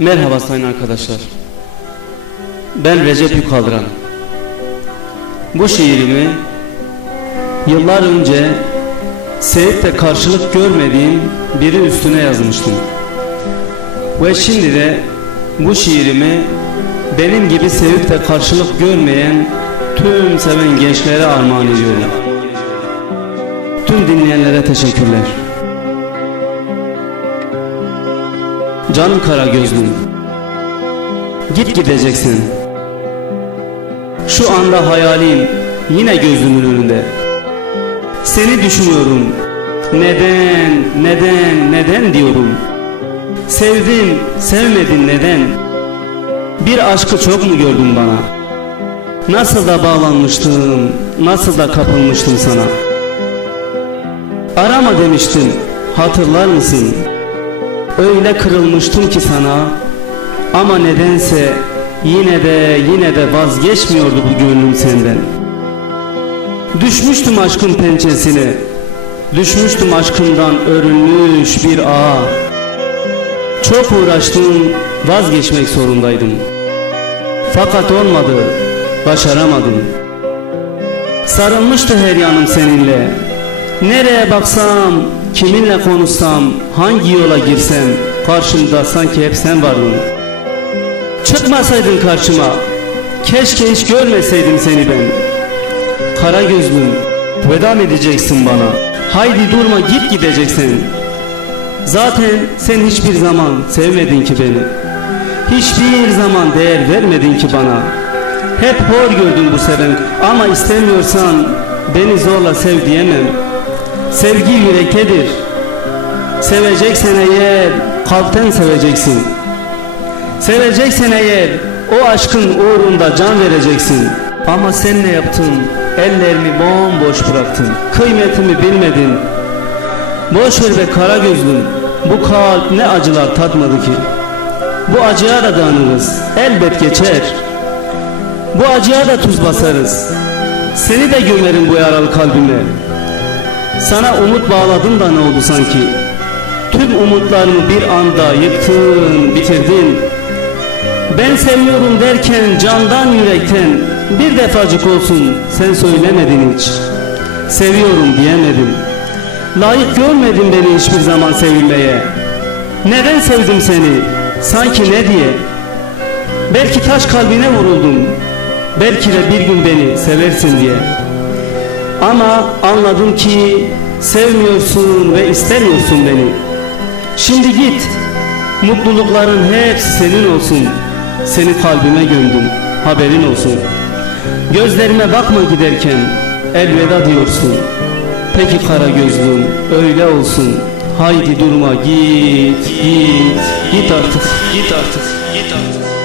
Merhaba sayın arkadaşlar. Ben Recep Yukaldıran. Bu şiirimi yıllar önce sevip de karşılık görmediğim biri üstüne yazmıştım. Ve şimdi de bu şiirimi benim gibi sevip de karşılık görmeyen tüm seven gençlere armağan ediyorum. Tüm dinleyenlere teşekkürler. Canım kara gözlüm Git gideceksin. Şu anda hayalim yine gözümün önünde. Seni düşünüyorum. Neden, neden, neden diyorum. Sevdim, sevmedin neden? Bir aşkı çok mu gördün bana? Nasıl da bağlanmıştım Nasıl da kapılmıştım sana? Arama demiştim Hatırlar mısın? Öyle kırılmıştım ki sana. Ama nedense yine de yine de vazgeçmiyordu bu gönlüm senden. Düşmüştüm aşkın pençesine. Düşmüştüm aşkından örülmüş bir ağa. Çok uğraştım vazgeçmek zorundaydım. Fakat olmadı başaramadım. Sarılmıştı her yanım seninle. Nereye baksam, kiminle konuşsam, hangi yola girsem karşımda sanki hep sen vardın. Çıkmasaydın karşıma, keşke hiç görmeseydim seni ben. Kara gözlüm, veda edeceksin bana? Haydi durma git gideceksin. Zaten sen hiçbir zaman sevmedin ki beni. Hiçbir zaman değer vermedin ki bana. Hep hor gördün bu seven ama istemiyorsan beni zorla sev diyemem. Sevgi yürektedir. Seveceksen eğer kalpten seveceksin. Seveceksen eğer o aşkın uğrunda can vereceksin. Ama sen ne yaptın? Ellerimi bomboş bıraktın. Kıymetimi bilmedin. Boş ver be kara gözlüm. Bu kalp ne acılar tatmadı ki. Bu acıya da dayanırız. Elbet geçer. Bu acıya da tuz basarız. Seni de gömerim bu yaralı kalbime. Sana umut bağladım da ne oldu sanki? Tüm umutlarımı bir anda yıktın, bitirdin. Ben seviyorum derken candan yürekten bir defacık olsun sen söylemedin hiç. Seviyorum diyemedim. Layık görmedin beni hiçbir zaman sevilmeye. Neden sevdim seni? Sanki ne diye? Belki taş kalbine vuruldum. Belki de bir gün beni seversin diye. Ama anladım ki sevmiyorsun ve istemiyorsun beni. Şimdi git. Mutlulukların hepsi senin olsun. Seni kalbime gömdüm. Haberin olsun. Gözlerime bakma giderken elveda diyorsun. Peki kara gözlüm öyle olsun. Haydi durma git git git artık git artık git artık.